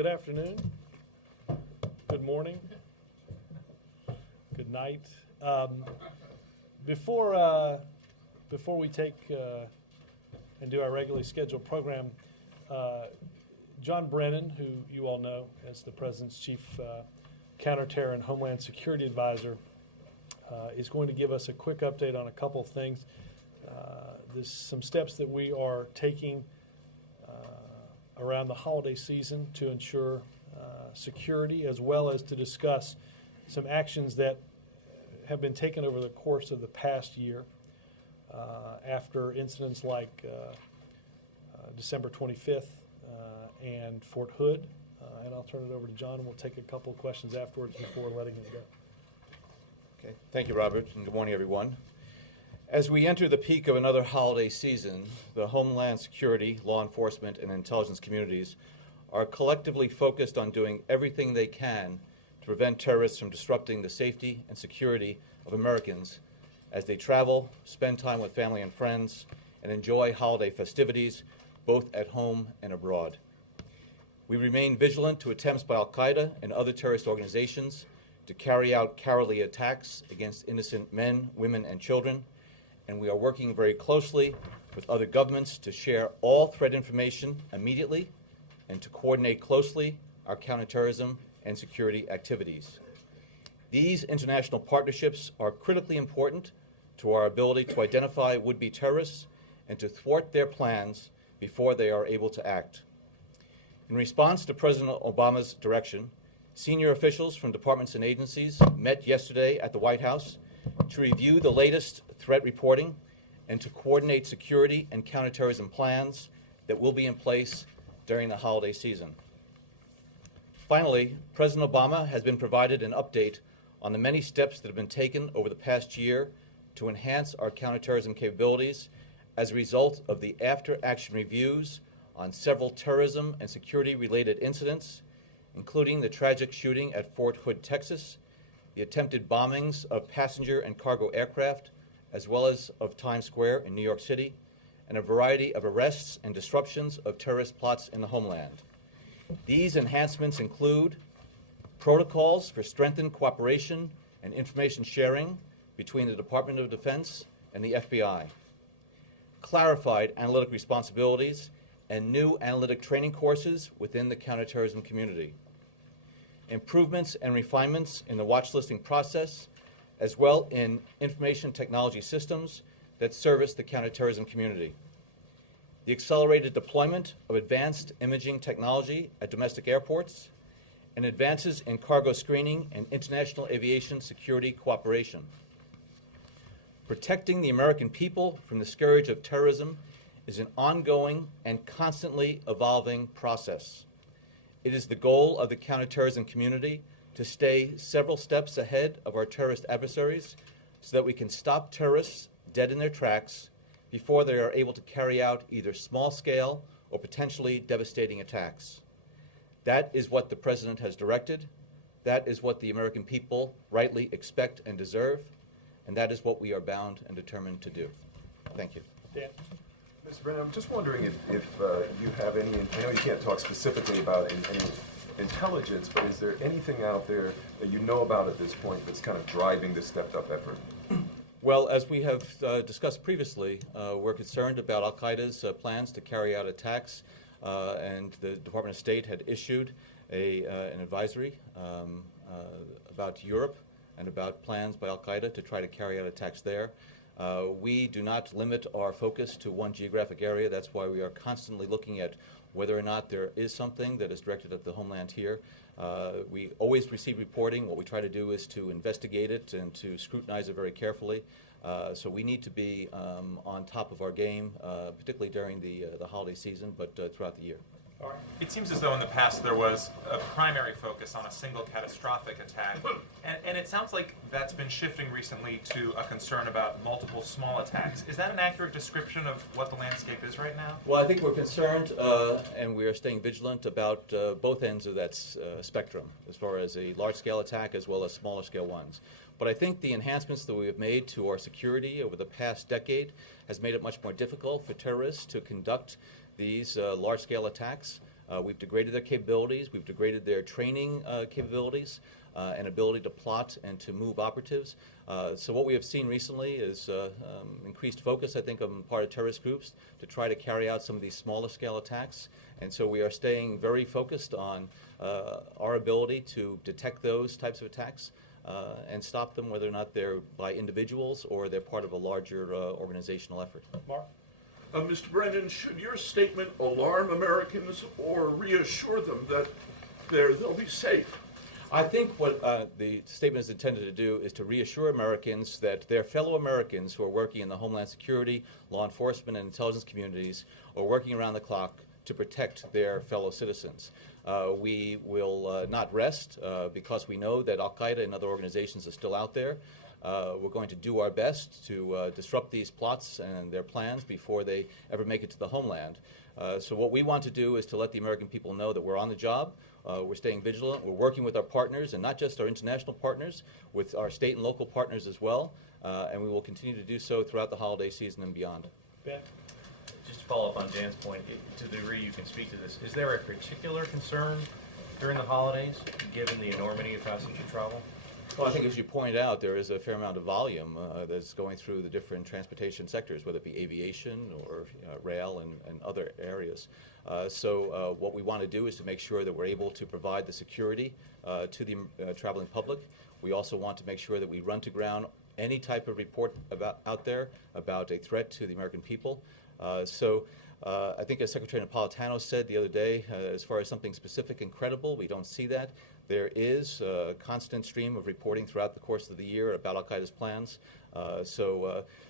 Good afternoon, good morning, good night. Before we take and do our regularly scheduled program, John Brennan, who you all know as the President's Chief Counterterror and Homeland Security Advisor, is going to give us a quick update on a couple of things. There's some steps that we are taking around the holiday season to ensure security, as well as to discuss some actions that have been taken over the course of the past year after incidents like December 25th and Fort Hood. And I'll turn it over to John, and we'll take a couple of questions afterwards before letting him go. Okay. Thank you, Robert, and good morning, everyone. As we enter the peak of another holiday season, the Homeland Security, law enforcement, and intelligence communities are collectively focused on doing everything they can to prevent terrorists from disrupting the safety and security of Americans as they travel, spend time with family and friends, and enjoy holiday festivities, both at home and abroad. We remain vigilant to attempts by al-Qaeda and other terrorist organizations to carry out cowardly attacks against innocent men, women, and children, and we are working very closely with other governments to share all threat information immediately and to coordinate closely our counterterrorism and security activities. These international partnerships are critically important to our ability to identify would-be terrorists and to thwart their plans before they are able to act. In response to President Obama's direction, senior officials from departments and agencies met yesterday at the White House to review the latest threat reporting and to coordinate security and counterterrorism plans that will be in place during the holiday season. Finally, President Obama has been provided an update on the many steps that have been taken over the past year to enhance our counterterrorism capabilities as a result of the after-action reviews on several terrorism and security-related incidents, including the tragic shooting at Fort Hood, Texas, the attempted bombings of passenger and cargo aircraft, as well as of Times Square in New York City, and a variety of arrests and disruptions of terrorist plots in the homeland. These enhancements include protocols for strengthened cooperation and information sharing between the Department of Defense and the FBI, clarified analytic responsibilities, and new analytic training courses within the counterterrorism community, improvements and refinements in the watch listing process, as well in information technology systems that service the counterterrorism community, the accelerated deployment of advanced imaging technology at domestic airports, and advances in cargo screening and international aviation security cooperation. Protecting the American people from the scourge of terrorism is an ongoing and constantly evolving process. It is the goal of the counterterrorism community to stay several steps ahead of our terrorist adversaries so that we can stop terrorists dead in their tracks before they are able to carry out either small-scale or potentially devastating attacks. That is what the President has directed. That is what the American people rightly expect and deserve. And that is what we are bound and determined to do. Thank you. Dan? Mr. Brennan, I'm just wondering if you have any, I know you can't talk specifically about any intelligence, but is there anything out there that you know about at this point that's kind of driving this stepped-up effort? Well, as we have discussed previously, we're concerned about al-Qaeda's plans to carry out attacks, and the Department of State had issued an advisory about Europe and about plans by al-Qaeda to try to carry out attacks there. We do not limit our focus to one geographic area. That's why we are constantly looking at whether or not there is something that is directed at the homeland here. We always receive reporting. What we try to do is to investigate it and to scrutinize it very carefully. So we need to be on top of our game, particularly during the holiday season, but throughout the year. It seems as though in the past there was a primary focus on a single catastrophic attack, and it sounds like that's been shifting recently to a concern about multiple small attacks. Is that an accurate description of what the landscape is right now? Well, I think we're concerned and we are staying vigilant about both ends of that spectrum, as far as a large-scale attack as well as smaller-scale ones. But I think the enhancements that we have made to our security over the past decade has made it much more difficult for terrorists to conduct these large-scale attacks. We've degraded their capabilities. We've degraded their training capabilities and ability to plot and to move operatives. So what we have seen recently is increased focus, I think, on the part of terrorist groups to try to carry out some of these smaller scale attacks. And so we are staying very focused on our ability to detect those types of attacks and stop them, whether or not they're by individuals or they're part of a larger organizational effort. Mark? Mr. Brennan, should your statement alarm Americans or reassure them that they'll be safe? I think what the statement is intended to do is to reassure Americans that their fellow Americans who are working in the Homeland Security, law enforcement, and intelligence communities are working around the clock to protect their fellow citizens. We will not rest because we know that Al-Qaeda and other organizations are still out there. We're going to do our best to disrupt these plots and their plans before they ever make it to the homeland. So what we want to do is to let the American people know that we're on the job. We're staying vigilant. We're working with our partners, and not just our international partners, with our state and local partners as well. And we will continue to do so throughout the holiday season and beyond. Ben? Just to follow up on Dan's point, to the degree you can speak to this, is there a particular concern during the holidays, given the enormity of passenger travel? Well, I think as you point out, there is a fair amount of volume that's going through the different transportation sectors, whether it be aviation or rail and other areas. So what we want to do is to make sure that we're able to provide the security to the traveling public. We also want to make sure that we run to ground any type of report out there about a threat to the American people. I think as Secretary Napolitano said the other day, as far as something specific and credible, we don't see that. There is a constant stream of reporting throughout the course of the year about Al-Qaeda's plans.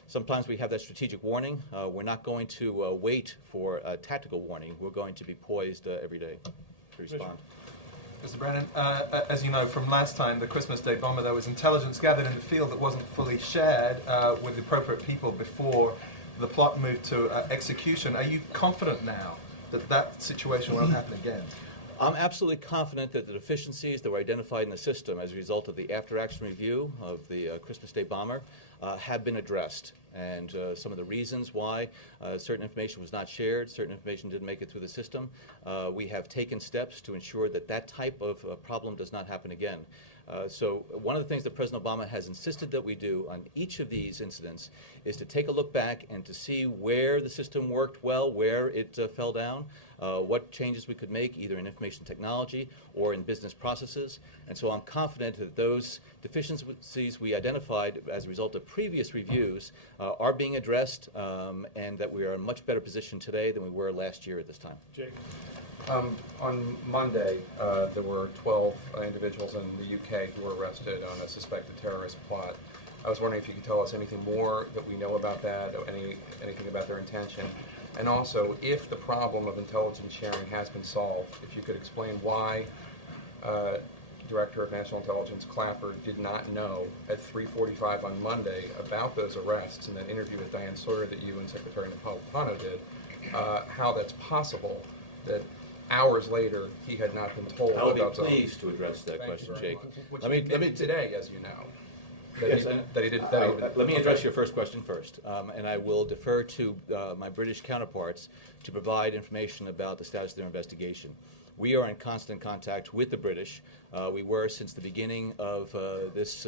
Sometimes we have that strategic warning. We're not going to wait for a tactical warning. We're going to be poised every day to respond. Mr. Brennan, as you know from last time, the Christmas Day bomber, there was intelligence gathered in the field that wasn't fully shared with the appropriate people before the plot moved to execution. Are you confident now that that situation won't happen again? I'm absolutely confident that the deficiencies that were identified in the system as a result of the after-action review of the Christmas Day bomber have been addressed. And some of the reasons why certain information was not shared, certain information didn't make it through the system, we have taken steps to ensure that that type of problem does not happen again. So one of the things that President Obama has insisted that we do on each of these incidents is to take a look back and to see where the system worked well, where it fell down, what changes we could make either in information technology or in business processes. And so I'm confident that those deficiencies we identified as a result of previous reviews are being addressed and that we are in a much better position today than we were last year at this time. Jake? On Monday, there were 12 individuals in the UK who were arrested on a suspected terrorist plot. I was wondering if you could tell us anything more that we know about that, or anything about their intention. And also, if the problem of intelligence sharing has been solved, if you could explain why Director of National Intelligence Clapper did not know at 3:45 on Monday about those arrests in that interview with Diane Sawyer that you and Secretary Napolitano did, how that's possible that hours later he had not been told I will about be those. pleased to address that question, Jake. Which Let he me did today, as you know. Yes, let me address Okay. your first question first, and I will defer to my British counterparts to provide information about the status of their investigation. We are in constant contact with the British. We were since the beginning of this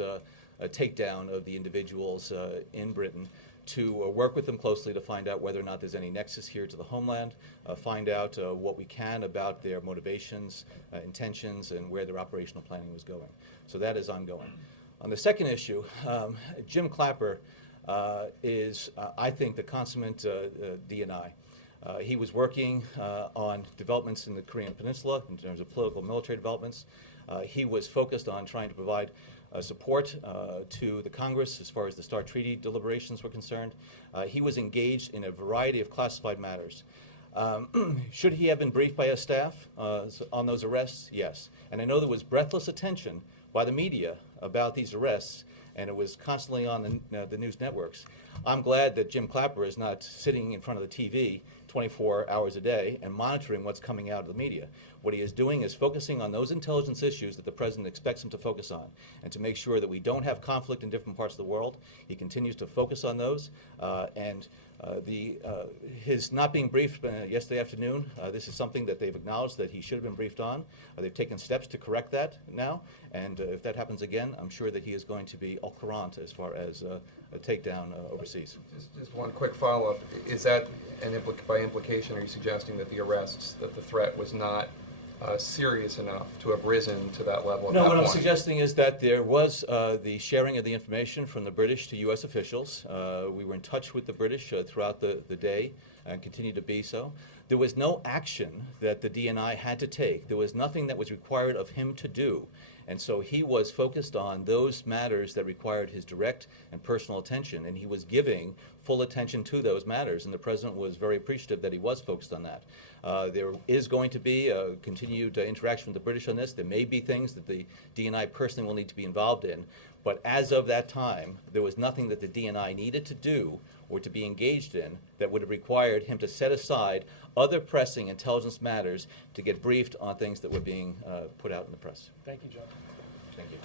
takedown of the individuals in Britain to work with them closely to find out whether or not there's any nexus here to the homeland, find out what we can about their motivations, intentions, and where their operational planning was going. So that is ongoing. On the second issue, Jim Clapper is, I think, the consummate DNI. He was working on developments in the Korean Peninsula in terms of political and military developments. He was focused on trying to provide support to the Congress as far as the START Treaty deliberations were concerned. He was engaged in a variety of classified matters. Should he have been briefed by his staff on those arrests? Yes. And I know there was breathless attention by the media about these arrests, and it was constantly on the news networks. I'm glad that Jim Clapper is not sitting in front of the TV 24 hours a day and monitoring what's coming out of the media. What he is doing is focusing on those intelligence issues that the President expects him to focus on, and to make sure that we don't have conflict in different parts of the world. He continues to focus on those, and His not being briefed yesterday afternoon, this is something that they've acknowledged that he should have been briefed on. They've taken steps to correct that now, and if that happens again, I'm sure that he is going to be au courant as far as a takedown overseas. Just one quick follow-up. Is that, by implication, are you suggesting that the arrests, that the threat was not serious enough to have risen to that level at No, that what point? I'm suggesting is that there was the sharing of the information from the British to U.S. officials. We were in touch with the British throughout the day and continue to be so. There was no action that the DNI had to take. There was nothing that was required of him to do. And so he was focused on those matters that required his direct and personal attention, and he was giving full attention to those matters, and the President was very appreciative that he was focused on that. There is going to be a continued interaction with the British on this. There may be things that the DNI personally will need to be involved in, but as of that time, there was nothing that the DNI needed to do or to be engaged in that would have required him to set aside other pressing intelligence matters to get briefed on things that were being put out in the press. Thank you, John. Thank you.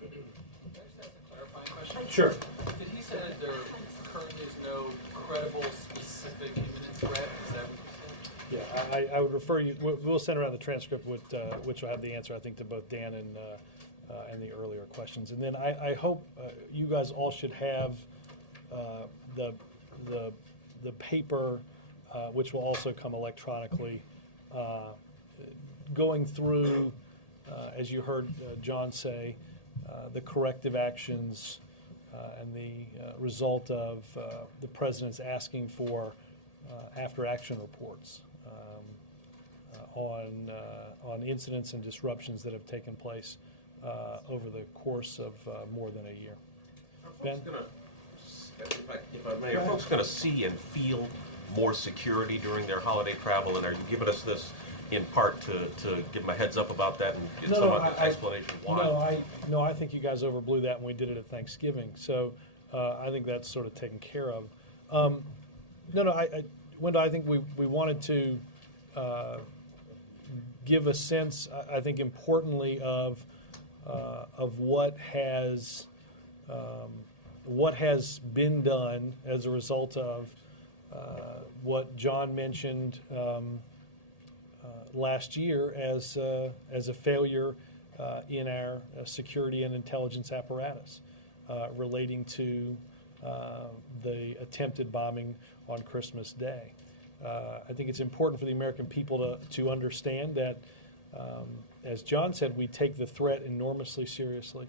Can I just ask a clarifying question? Sure. Did he say that there currently is no credible, specific, imminent threat? Is that what you said? Yeah, I would refer you, we'll send around the transcript which will have the answer, I think, to both Dan and the earlier questions. And then I hope you guys all should have the paper, which will also come electronically, going through, as you heard John say, the corrective actions and the result of the President's asking for after-action reports on incidents and disruptions that have taken place over the course of more than a year. Ben? If I may, are folks going to see and feel more security during their holiday travel, and are you giving us this in part to give them a heads up about that and get some of the explanation why? No, I think you guys overblew that when we did it at Thanksgiving. So I think that's sort of taken care of. Wendell, I think we wanted to give a sense, I think importantly, of what has been done as a result of what John mentioned last year as a failure in our security and intelligence apparatus relating to the attempted bombing on Christmas Day. I think it's important for the American people to understand that, as John said, we take the threat enormously seriously.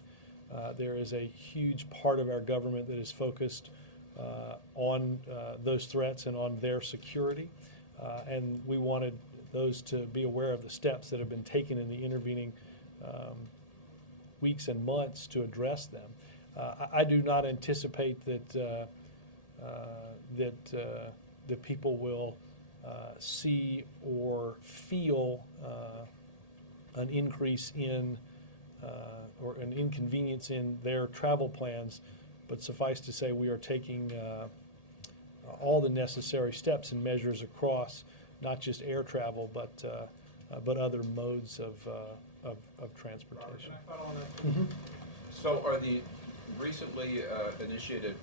There is a huge part of our government that is focused on those threats and on their security, and we wanted those to be aware of the steps that have been taken in the intervening weeks and months to address them. I do not anticipate that that people will see or feel an increase in or an inconvenience in their travel plans, but suffice to say we are taking all the necessary steps and measures across not just air travel, but other modes of transportation. Can I follow on that? So are the recently initiated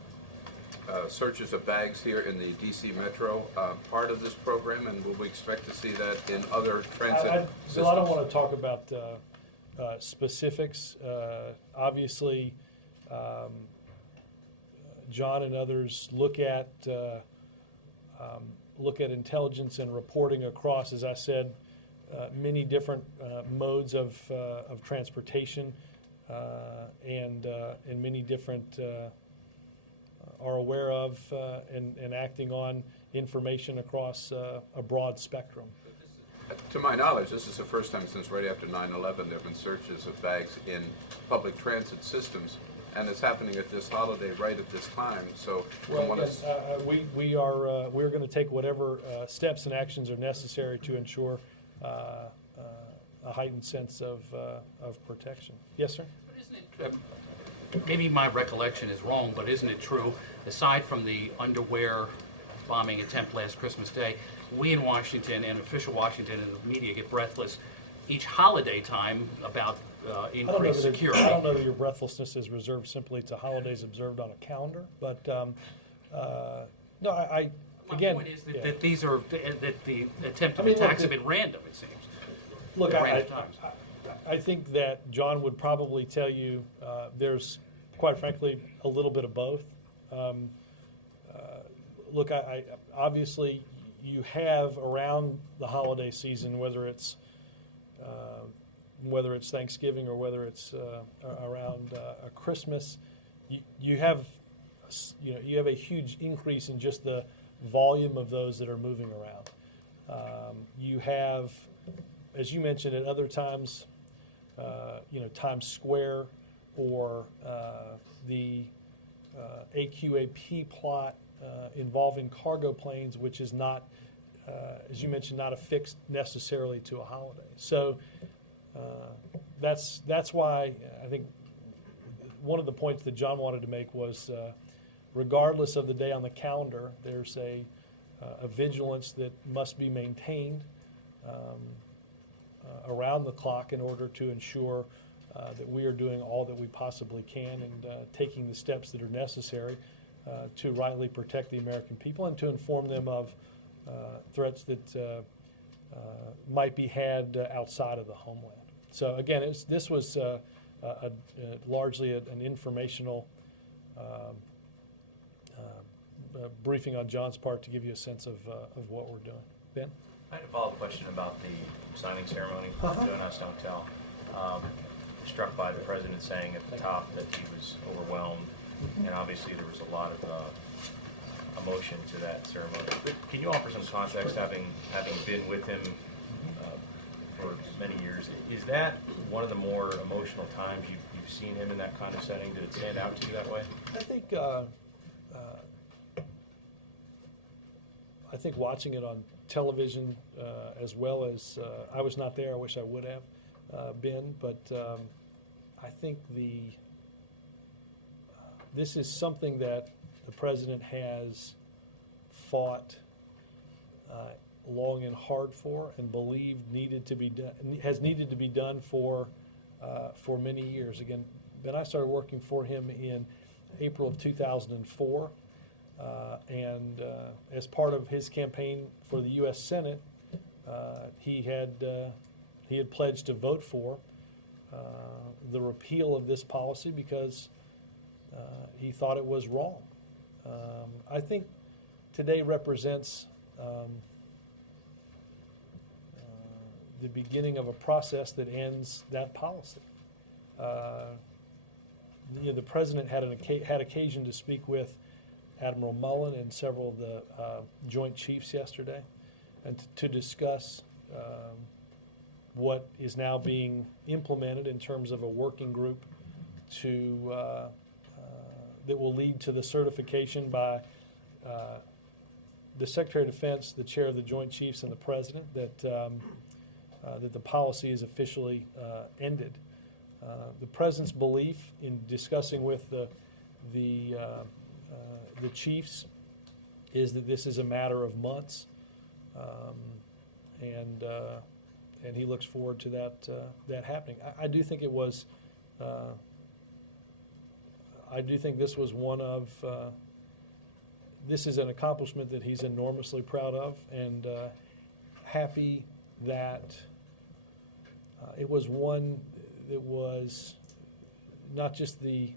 searches of bags here in the D.C. Metro part of this program, and will we expect to see that in other transit systems? Well, I don't want to talk about specifics. Obviously, John and others look at intelligence and reporting across, as I said, many different modes of transportation, and many different are aware of and acting on information across a broad spectrum. To my knowledge, this is the first time since right after 9/11 there have been searches of bags in public transit systems, and it's happening at this holiday right at this time. So we're going to take whatever steps and actions are necessary to ensure a heightened sense of protection. Yes, sir. But isn't it, maybe my recollection is wrong, but isn't it true, aside from the underwear bombing attempt last Christmas Day, we in Washington and official Washington and the media get breathless each holiday time about increased security. I don't know that your breathlessness is reserved simply to holidays observed on a calendar, but no, My point is that, that these are that the attempted attacks have been random. It seems. Look, I think that John would probably tell you there's, quite frankly, a little bit of both. Look, I obviously you have around the holiday season, whether it's Thanksgiving or whether it's around a Christmas, you have a huge increase in just the volume of those that are moving around. You have, as you mentioned, at other times, Times Square or the AQAP plot involving cargo planes, which is not, as you mentioned, not affixed necessarily to a holiday. So that's why I think one of the points that John wanted to make was, regardless of the day on the calendar, there's a vigilance that must be maintained around the clock in order to ensure that we are doing all that we possibly can and taking the steps that are necessary to rightly protect the American people and to inform them of threats that might be had outside of the homeland. So again, this was largely an informational briefing on John's part to give you a sense of what we're doing. Ben? I had a follow-up question about the signing ceremony. Don't ask, don't tell. Struck by the president saying at the top that he was overwhelmed, and obviously there was a lot of emotion to that ceremony. But can you offer some context, having been with him for many years? Is that one of the more emotional times you've seen him in that kind of setting? Did it stand out to you that way? I think watching it on television as well as I was not there. I wish I would have been, but I think this is something that the president has fought long and hard for, and believed needed to be done. Has needed to be done for many years. Again, Ben, I started working for him in April of 2004. And as part of his campaign for the U.S. Senate, he had pledged to vote for the repeal of this policy because he thought it was wrong. I think today represents the beginning of a process that ends that policy. The president had occasion to speak with Admiral Mullen and several of the Joint Chiefs yesterday, and to discuss what is now being implemented in terms of a working group that will lead to the certification by the Secretary of Defense, the Chair of the Joint Chiefs, and the President that the policy is officially ended. The President's belief in discussing with the chiefs is that this is a matter of months, and he looks forward to that happening. I do think it was. I do think this was one of. This is an accomplishment that he's enormously proud of, and happy that it was one that was not just the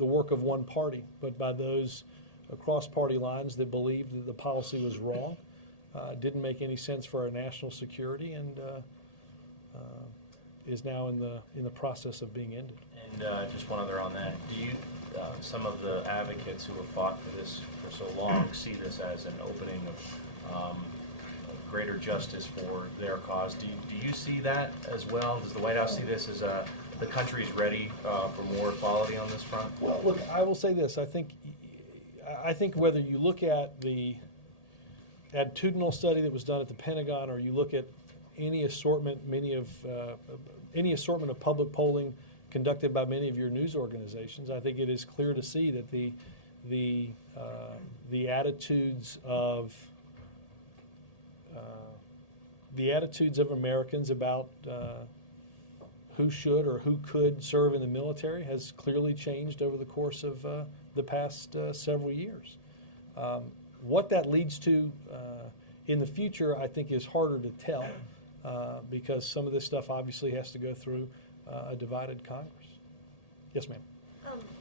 work of one party, but by those across party lines that believed that the policy was wrong, didn't make any sense for our national security, and is now in the process of being ended. And just one other on that. Do you, some of the advocates who have fought for this for so long, see this as an opening of greater justice for their cause? Do you see that as well? Does the White House see this as the country's ready for more equality on this front? Well, look, I will say this. I think whether you look at the attitudinal study that was done at the Pentagon, or you look at any assortment of public polling conducted by many of your news organizations, I think it is clear to see that the attitudes of the attitudes of Americans about who should or who could serve in the military has clearly changed over the course of the past several years. What that leads to in the future, I think, is harder to tell because some of this stuff obviously has to go through a divided Congress. Yes, ma'am.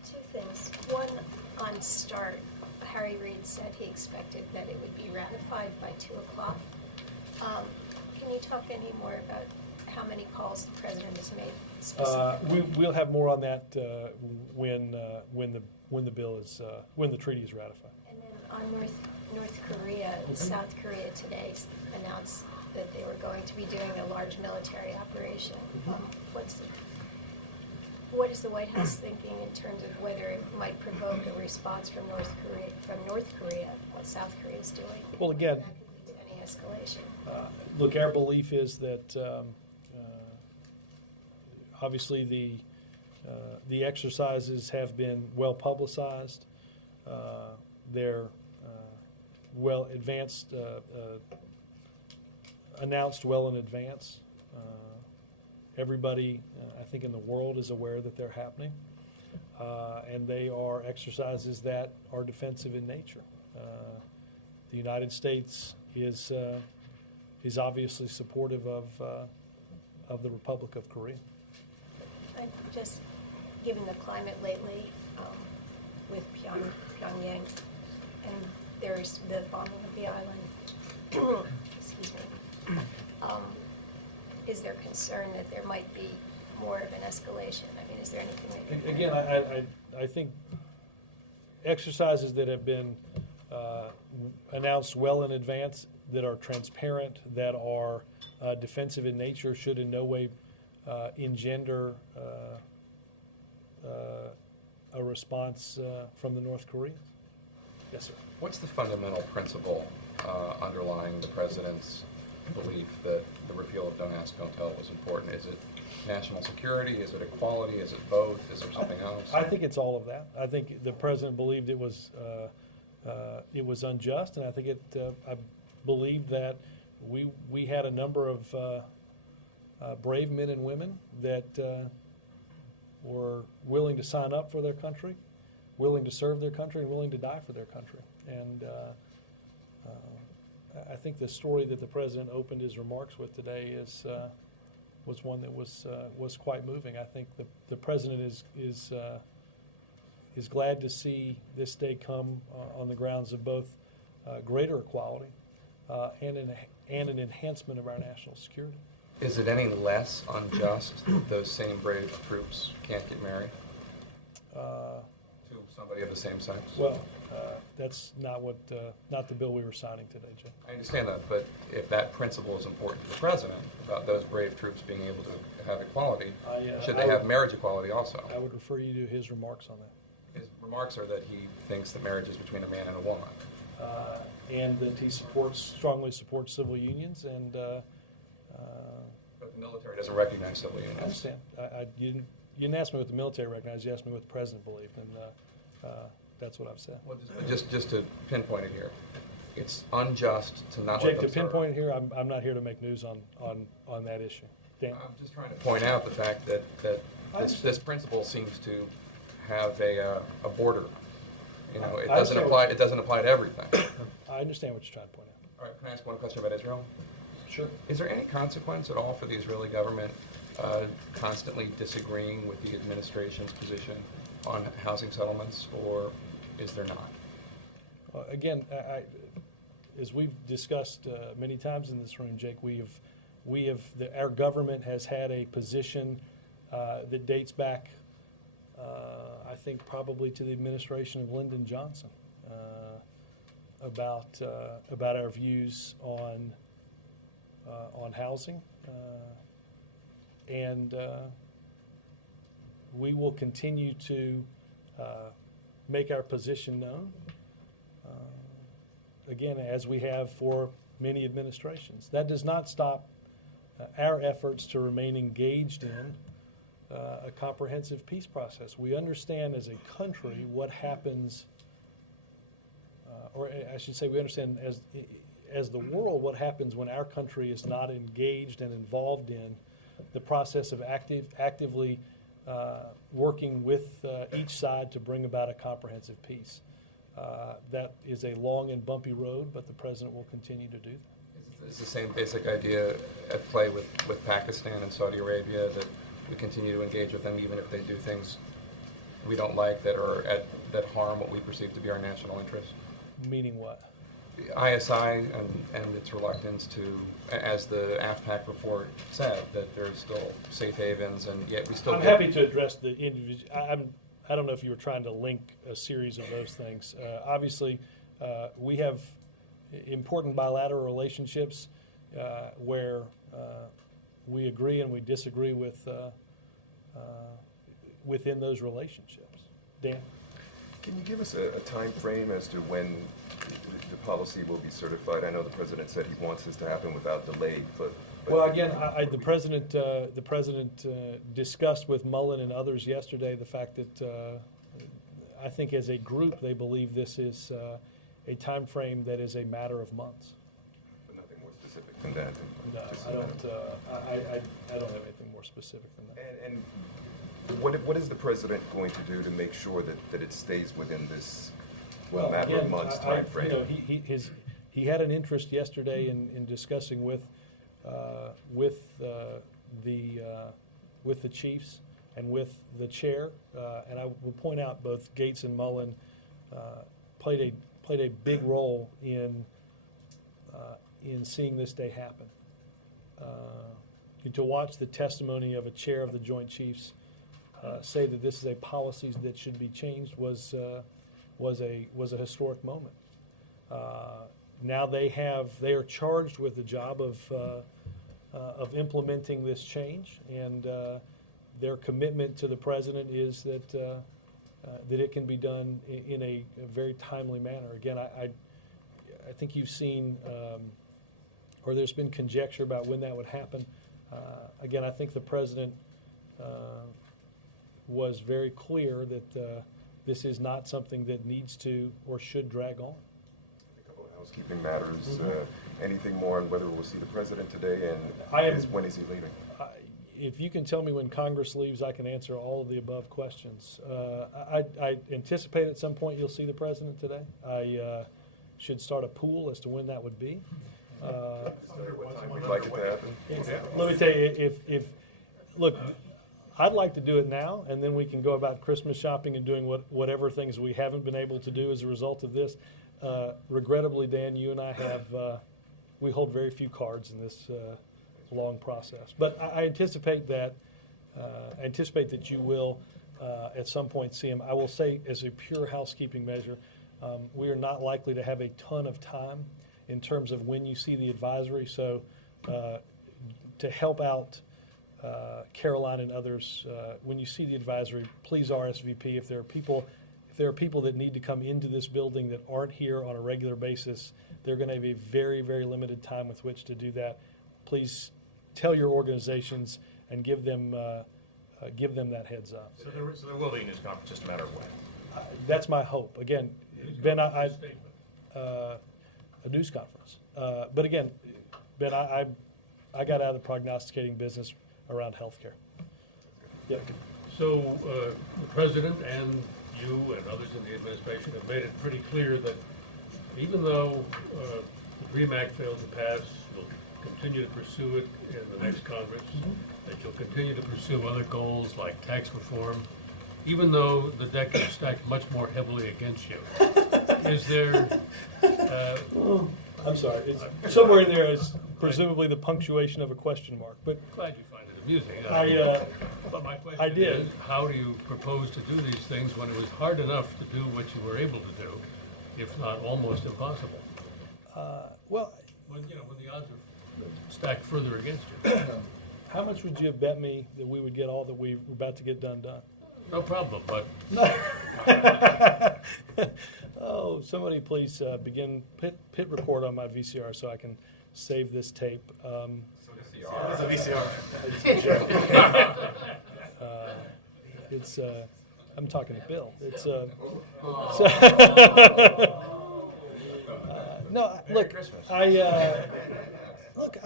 Two things. One, on START, Harry Reid said he expected that it would be ratified by 2 o'clock. Can you talk any more about how many calls the president has made specifically? We'll have more on that when the bill is when the treaty is ratified. And then on North Korea, South Korea today announced that they were going to be doing a large military operation. What is the White House thinking in terms of whether it might provoke a response from North Korea, what South Korea is doing? Well, again, that could lead to any escalation. Look, our belief is that obviously the exercises have been well publicized. They're well advanced, announced well in advance. Everybody, I think, in the world is aware that they're happening, and they are exercises that are defensive in nature. The United States is obviously supportive of the Republic of Korea. Just given the climate lately with Pyongyang and there's the bombing of the island, excuse me, is there concern that there might be more of an escalation? I mean, is there anything that you Again, I think exercises that have been announced well in advance, that are transparent, that are defensive in nature, should in no way engender a response from the North Koreans. Yes, sir. What's the fundamental principle underlying the president's belief that the repeal of Don't Ask, Don't Tell was important? Is it national security? Is it equality? Is it both? Is there something else? I think it's all of that. I think the president believed it was unjust, and I think I believe that we had a number of brave men and women that were willing to sign up for their country, willing to serve their country, and willing to die for their country. And I think the story that the president opened his remarks with today was one that was quite moving. I think the president is glad to see this day come on the grounds of both greater equality and an enhancement of our national security. Is it any less unjust that those same brave troops can't get married to somebody of the same sex? Well, that's not the bill we were signing today, Jim. I understand that, but if that principle is important to the president about those brave troops being able to have equality, should they have marriage equality also? I would refer you to his remarks on that. His remarks are that he thinks that marriage is between a man and a woman. And that he strongly supports civil unions, and but the military doesn't recognize civil unions. I understand. You didn't ask me what the military recognized. You asked me what the president believed, and that's what I've said. Well, just to pinpoint it here, it's unjust to not Jake, let them to pinpoint it here, I'm not here to make news on that issue. Dan? I'm just trying to point out the fact that this principle seems to have a border. You know, it doesn't apply. It doesn't apply to everything. I understand what you're trying to point out. All right. Can I ask one question about Israel? Sure. Is there any consequence at all for the Israeli government constantly disagreeing with the administration's position on housing settlements, or is there not? Again, as we've discussed many times in this room, Jake, our government has had a position that dates back, I think, probably to the administration of Lyndon Johnson about our views on housing, and we will continue to make our position known, again, as we have for many administrations. That does not stop our efforts to remain engaged in a comprehensive peace process. We understand as a country what happens, or I should say we understand as the world, what happens when our country is not engaged and involved in the process of actively working with each side to bring about a comprehensive peace. That is a long and bumpy road, but the president will continue to do that. Is the same basic idea at play with Pakistan and Saudi Arabia, that we continue to engage with them even if they do things we don't like that harm what we perceive to be our national interest? Meaning what? The ISI and its reluctance to, as the AFPAC report said, that there's still safe havens, and yet we still. I'm happy to address the individual. I don't know if you were trying to link a series of those things. Obviously, we have important bilateral relationships where we agree and we disagree with within those relationships. Dan? Can you give us a time frame as to when the policy will be certified? I know the president said he wants this to happen without delay, but well, again, the president discussed with Mullen and others yesterday the fact that I think as a group they believe this is a time frame that is a matter of months. But nothing more specific than that. No, I don't have anything more specific than that. And what is the president going to do to make sure that it stays within this matter of months time frame? You know, he had an interest yesterday in discussing with the chiefs and with the chair, and I will point out both Gates and Mullen played a big role in seeing this day happen. To watch the testimony of a chair of the Joint Chiefs say that this is a policy that should be changed was a historic moment. Now they are charged with the job of implementing this change, and their commitment to the president is that it can be done in a very timely manner. Again, I think you've seen, or there's been conjecture about when that would happen. Again, I think the president was very clear that this is not something that needs to or should drag on. A couple of housekeeping matters. Anything more on whether we'll see the president today, and when is he leaving? If you can tell me when Congress leaves, I can answer all of the above questions. I anticipate at some point you'll see the president today. I should start a pool as to when that would be. What time we'd like it to happen? Let me tell you, look, I'd like to do it now, and then we can go about Christmas shopping and doing whatever things we haven't been able to do as a result of this. Regrettably, Dan, you and I we hold very few cards in this long process. But I anticipate that you will at some point see him. I will say, as a pure housekeeping measure, we are not likely to have a ton of time in terms of when you see the advisory. So to help out Caroline and others, when you see the advisory, please RSVP. If there are people that need to come into this building that aren't here on a regular basis, they're going to have a very, very limited time with which to do that. Please tell your organizations and give them that heads up. So there will be a news conference, just a matter of when. That's my hope. Again, Ben, a news conference. But again, Ben, I got out of the prognosticating business around healthcare. Yep. So the president and you and others in the administration have made it pretty clear that even though the DREAM Act failed to pass, you'll continue to pursue it in the next Congress, that you'll continue to pursue other goals like tax reform, even though the deck is stacked much more heavily against you. Is there... I'm sorry. Somewhere in there is presumably the punctuation of a question mark. But glad you find it amusing. But my question is, how do you propose to do these things when it was hard enough to do what you were able to do, if not almost impossible? When the odds are stacked further against you. How much would you have bet me that we would get all that we're about to get done? No problem, but... Oh, somebody please begin pit record on my VCR so I can save this tape. It's a VCR. It's I'm talking to Bill. It's No, Merry look, Christmas. look,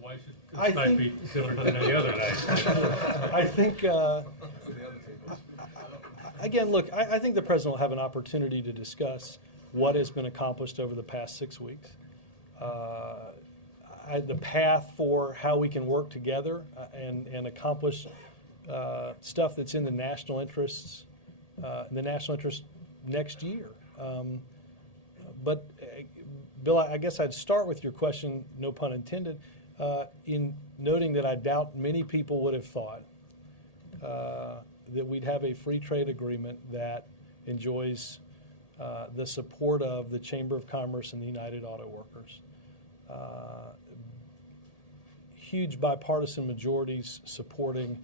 Why should I this night think- be different than any other night? I think, again, look, I think the president will have an opportunity to discuss what has been accomplished over the past 6 weeks. The path for how we can work together and accomplish stuff that's in the national interests, next year. But Bill, I guess I'd start with your question, no pun intended, in noting that I doubt many people would have thought that we'd have a free trade agreement that enjoys the support of the Chamber of Commerce and the United Auto Workers. Huge bipartisan majorities supporting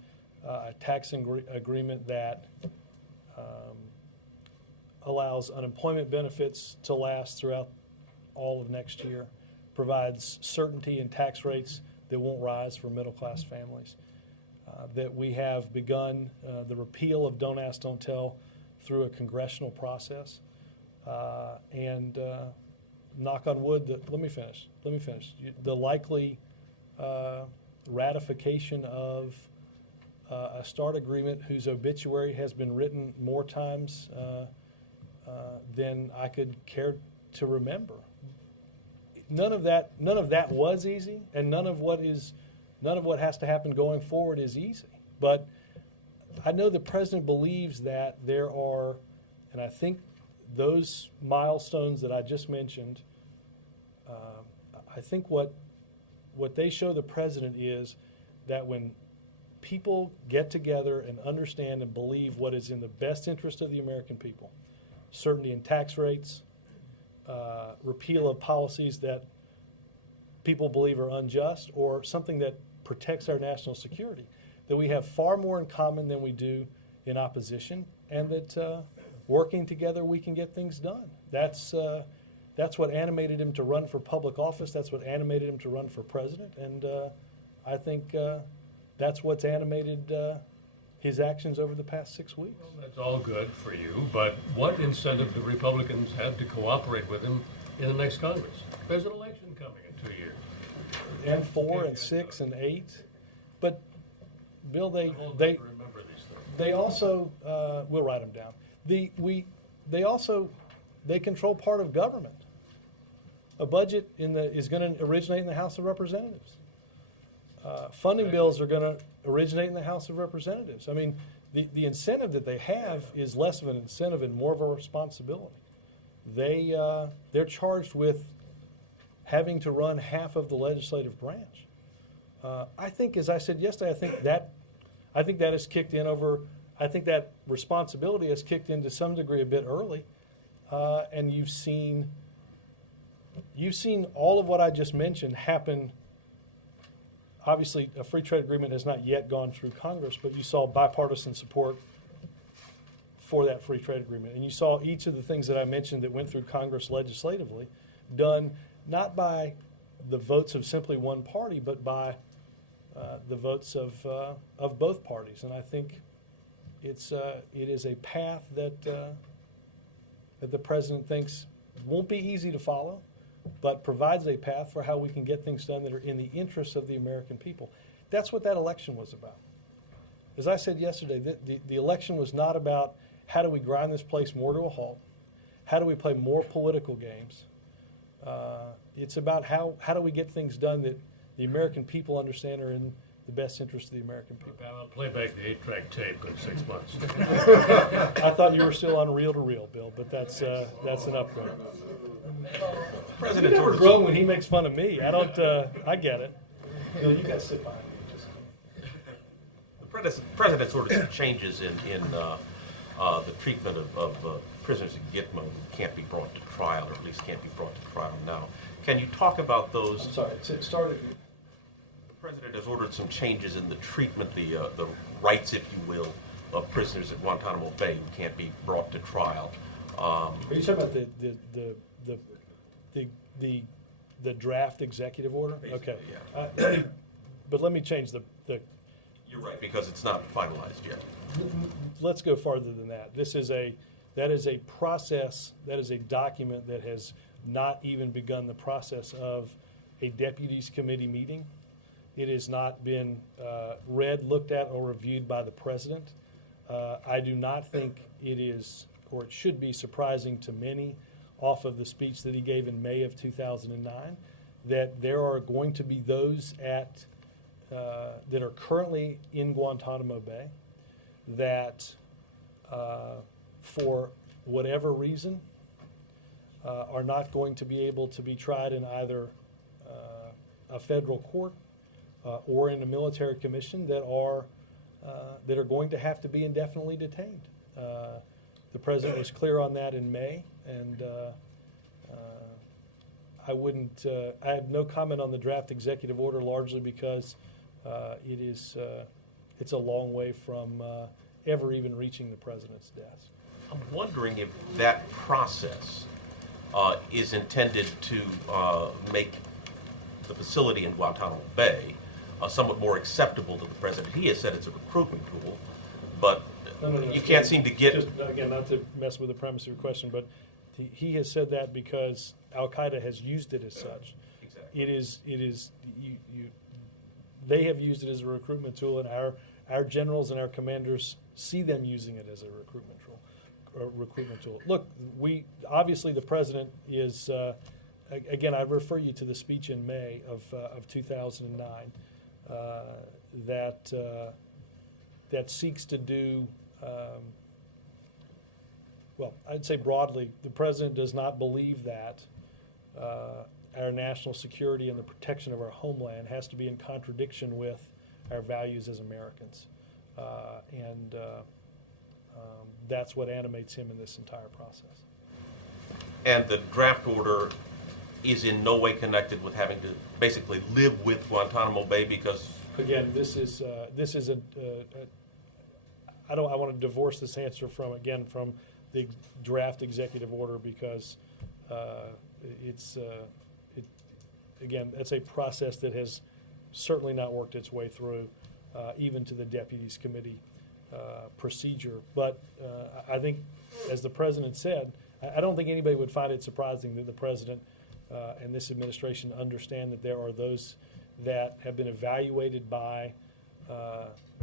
a tax agreement that allows unemployment benefits to last throughout all of next year, provides certainty in tax rates that won't rise for middle-class families, that we have begun the repeal of Don't Ask, Don't Tell through a congressional process, and knock on wood, let me finish. The likely ratification of a START agreement whose obituary has been written more times than I could care to remember. None of that was easy, and none of what has to happen going forward is easy. But I know the president believes that there are, and I think those milestones that I just mentioned, I think what they show the president is that when people get together and understand and believe what is in the best interest of the American people, certainty in tax rates, repeal of policies that people believe are unjust, or something that protects our national security, that we have far more in common than we do in opposition, and that working together we can get things done. That's what animated him to run for public office. That's what animated him to run for president, and I think that's what's animated his actions over the past 6 weeks. Well, that's all good for you, but what incentive do Republicans have to cooperate with him in the next Congress? There's an election coming in 2 years. And 4 and 6 and 8. But, Bill, they also, we'll write them down. They control part of government. A budget is going to originate in the House of Representatives. Funding bills are going to originate in the House of Representatives. I mean, the incentive that they have is less of an incentive and more of a responsibility. They're charged with having to run half of the legislative branch. I think, as I said yesterday, I think that has kicked in over. I think that responsibility has kicked in to some degree a bit early, and you've seen all of what I just mentioned happen. Obviously, a free trade agreement has not yet gone through Congress, but you saw bipartisan support for that free trade agreement. And you saw each of the things that I mentioned that went through Congress legislatively done not by the votes of simply one party, but by the votes of both parties. And I think it is a path that the president thinks won't be easy to follow, but provides a path for how we can get things done that are in the interests of the American people. That's what that election was about. As I said yesterday, the election was not about how do we grind this place more to a halt, how do we play more political games. It's about how do we get things done that the American people understand are in the best interest of the American people. I'll play back the 8-track tape in 6 months. I thought you were still on reel-to-reel, Bill, but that's an upgrade. You never grow when he makes fun of me. I don't. I get it. Bill, you guys sit behind me. The president's ordered some changes in the treatment of prisoners in Gitmo who can't be brought to trial, or at least can't be brought to trial now. Can you talk about those? I'm sorry. Start again. The president has ordered some changes in the treatment, the rights, if you will, of prisoners at Guantanamo Bay who can't be brought to trial. Are you talking about the draft executive order? Basically, Okay. yeah. But let me change the. You're right, because it's not finalized yet. Let's go farther than that. That is a process. That is a document that has not even begun the process of a deputies committee meeting. It has not been read, looked at, or reviewed by the president. I do not think it is, or it should be, surprising to many off of the speech that he gave in May of 2009 that there are going to be those that are currently in Guantanamo Bay that for whatever reason are not going to be able to be tried in either a federal court or in a military commission that are going to have to be indefinitely detained. The president was clear on that in May, and I have no comment on the draft executive order, largely because it's a long way from ever even reaching the president's desk. I'm wondering if that process is intended to make the facility in Guantanamo Bay somewhat more acceptable to the president. He has said it's a recruitment tool, but you can't seem to get... Just, again, not to mess with the premise of your question, but he has said that because Al-Qaeda has used it as such. Exactly. It is they have used it as a recruitment tool, and our generals and our commanders see them using it as a recruitment tool. Look, obviously the president is, again, I refer you to the speech in May of 2009 that seeks to do, well, I'd say broadly, the president does not believe that our national security and the protection of our homeland has to be in contradiction with our values as Americans. And that's what animates him in this entire process. And the draft order is in no way connected with having to basically live with Guantanamo Bay because... Again, this is I want to divorce this answer from the draft executive order because again, it's a process that has certainly not worked its way through even to the deputies committee procedure. But I think, as the president said, I don't think anybody would find it surprising that the president and this administration understand that there are those that have been evaluated by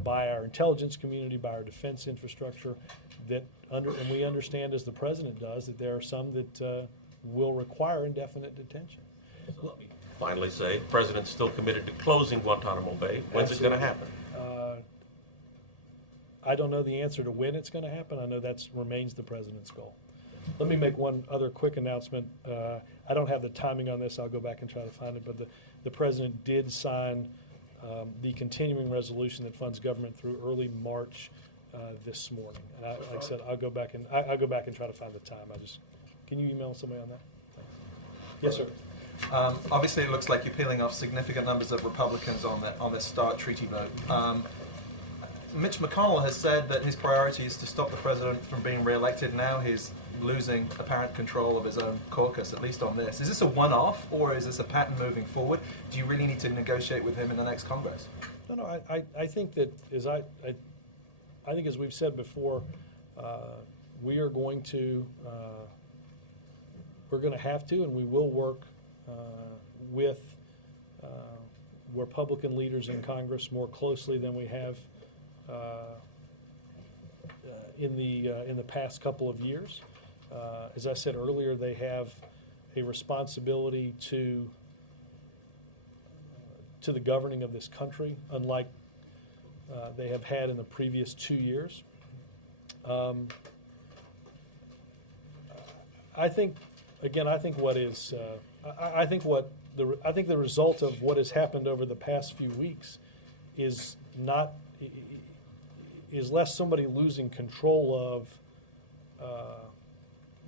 our intelligence community, by our defense infrastructure, and we understand, as the president does, that there are some that will require indefinite detention. So let me finally say, the president's still committed to closing Guantanamo Bay. When's it going to happen? I don't know the answer to when it's going to happen. I know that remains the president's goal. Let me make one other quick announcement. I don't have the timing on this. I'll go back and try to find it. But the president did sign the continuing resolution that funds government through early March this morning. Like I said, I'll go back and try to find the time. Can you email somebody on that? Yes, sir. Obviously, it looks like you're peeling off significant numbers of Republicans on this START treaty vote. Mitch McConnell has said that his priority is to stop the president from being re-elected. Now he's losing apparent control of his own caucus, at least on this. Is this a one-off, or is this a pattern moving forward? Do you really need to negotiate with him in the next Congress? No. I think that I think as we've said before, we are going to have to, and we will work with Republican leaders in Congress more closely than we have in the past couple of years. As I said earlier, they have a responsibility to the governing of this country, unlike they have had in the previous 2 years. I think the result of what has happened over the past few weeks is less somebody losing control of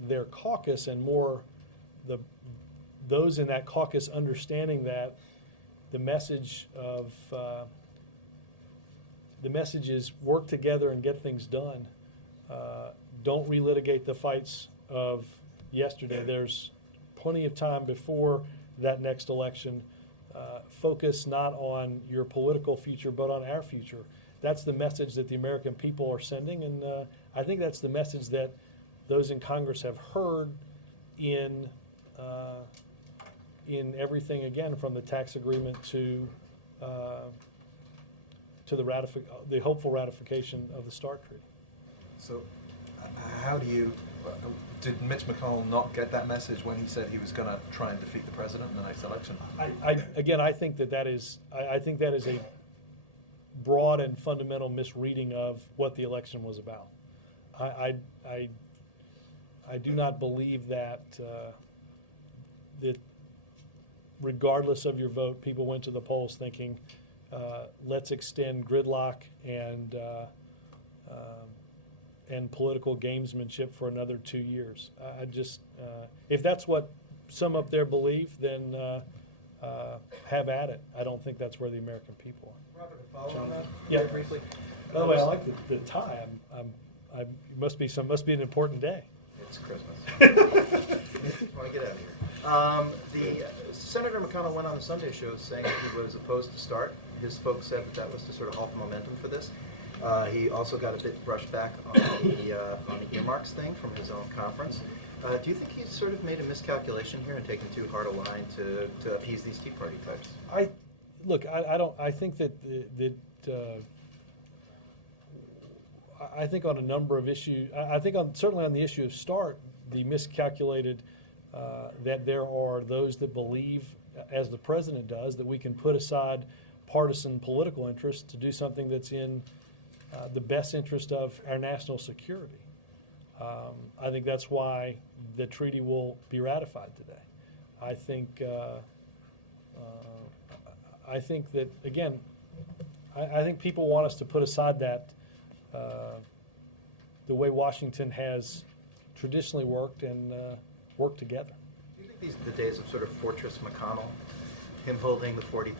their caucus and more those in that caucus understanding that the message is work together and get things done. Don't relitigate the fights of yesterday. There's plenty of time before that next election. Focus not on your political future, but on our future. That's the message that the American people are sending, and I think that's the message that those in Congress have heard in in everything, again, from the tax agreement to the hopeful ratification of the START treaty. So, how do you? Did Mitch McConnell not get that message when he said he was going to try and defeat the president in the next election? I think that is a broad and fundamental misreading of what the election was about. I do not believe that that regardless of your vote, people went to the polls thinking, let's extend gridlock and political gamesmanship for another 2 years. If that's what some up there believe, then have at it. I don't think that's where the American people are. Robert, a follow on that? Yeah. Very briefly. By the way, I like the tie. It must be an important day. It's Christmas. I want to get out of here. Senator McConnell went on the Sunday show saying that he was opposed to START. His folks said that was to sort of halt the momentum for this. He also got a bit brushed back on the earmarks thing from his own conference. Do you think he's sort of made a miscalculation here and taken too hard a line to appease these Tea Party types? I think that I think on a number of issues. I think certainly on the issue of START, the miscalculated that there are those that believe, as the president does, that we can put aside partisan political interests to do something that's in the best interest of our national security. I think that's why the treaty will be ratified today. I think that, again, I think people want us to put aside that the way Washington has traditionally worked and worked together. Do you think these are the days of sort of Fortress McConnell, him holding the 40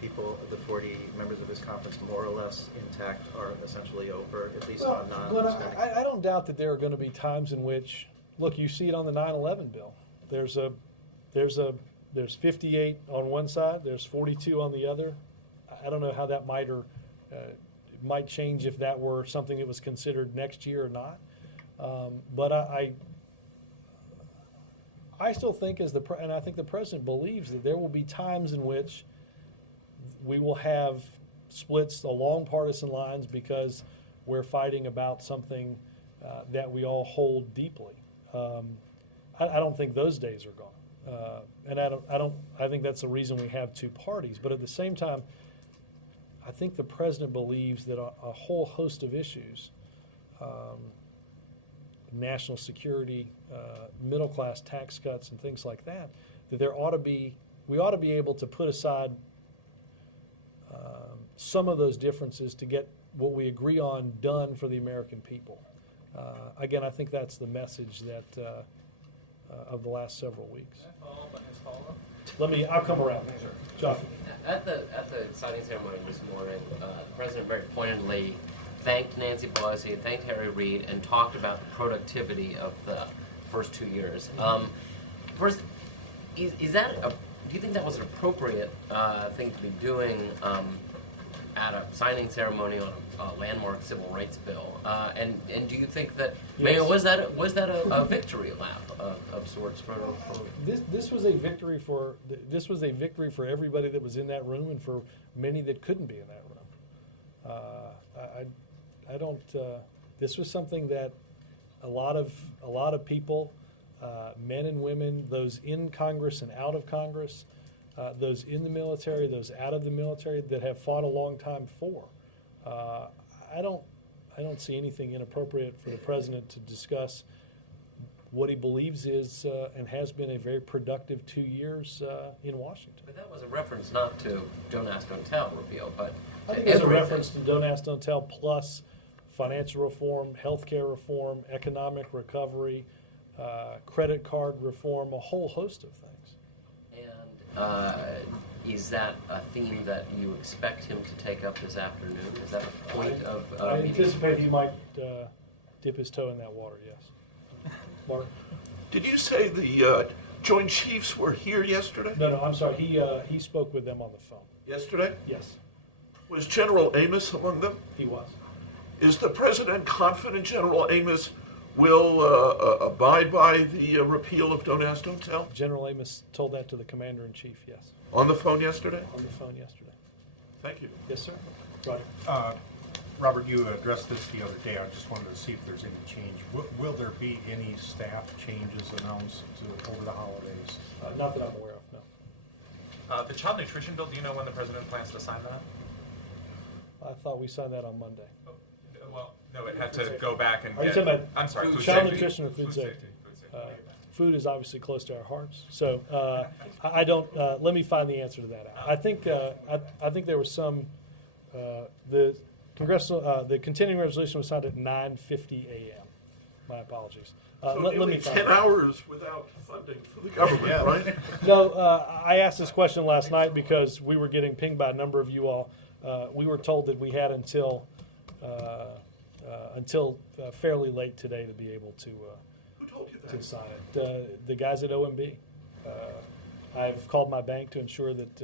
members of his conference more or less intact, are essentially over, at least on non-Hispanic? I don't doubt that there are going to be times in which, look, you see it on the 9/11 bill. There's 58 on one side, there's 42 on the other. I don't know how that might might change if that were something that was considered next year or not. But I still think, and I think the president believes, that there will be times in which we will have splits along partisan lines because we're fighting about something that we all hold deeply. I don't think those days are gone, and I think that's the reason we have two parties. But at the same time, I think the president believes that a whole host of issues, national security, middle class tax cuts, and things like that, that we ought to be able to put aside some of those differences to get what we agree on done for the American people. Again, I think that's the message that of the last several weeks. Can I follow up on his follow-up? I'll come around. John. At the signing ceremony this morning, the president very pointedly thanked Nancy Pelosi and thanked Harry Reid and talked about the productivity of the first 2 years. First, do you think that was an appropriate thing to be doing at a signing ceremony on a landmark civil rights bill? And do you think that was that a victory lap of sorts for this was a victory for everybody that was in that room and for many that couldn't be in that room. I don't. This was something that a lot of people, men and women, those in Congress and out of Congress, those in the military, those out of the military, that have fought a long time for. I don't see anything inappropriate for the president to discuss what he believes is and has been a very productive 2 years in Washington. But that was a reference not to Don't Ask, Don't Tell repeal, but I think it was a reference to Don't Ask, Don't Tell plus financial reform, healthcare reform, economic recovery, credit card reform, a whole host of things. And is that a theme that you expect him to take up this afternoon? Is that a point of I anticipate he might dip his toe in that water, yes. Mark? Did you say the Joint Chiefs were here yesterday? No, I'm sorry. He spoke with them on the phone. Yesterday? Yes. Was General Amos among them? He was. Is the president confident General Amos will abide by the repeal of Don't Ask, Don't Tell? General Amos told that to the Commander-in-Chief, yes. On the phone yesterday? On the phone yesterday. Thank you. Yes, sir. Roger. Robert, you addressed this the other day. I just wanted to see if there's any change. Will there be any staff changes announced over the holidays? Not that I'm aware of, no. The child nutrition bill, do you know when the president plans to sign that? I thought we signed that on Monday. Well, no, it had to go back and Are you get. talking about I'm sorry, food child safety. nutrition or food safety? Food safety. Food is obviously close to our hearts. So I don't. Let me find the answer to that out. I think there was some. The congressional the continuing resolution was signed at 9:50 a.m. My apologies. So let nearly me find 10 out. hours without funding for the government, right? No, I asked this question last night because we were getting pinged by a number of you all. We were told that we had until fairly late today to be able to sign it. The guys at OMB. I've called my bank to ensure that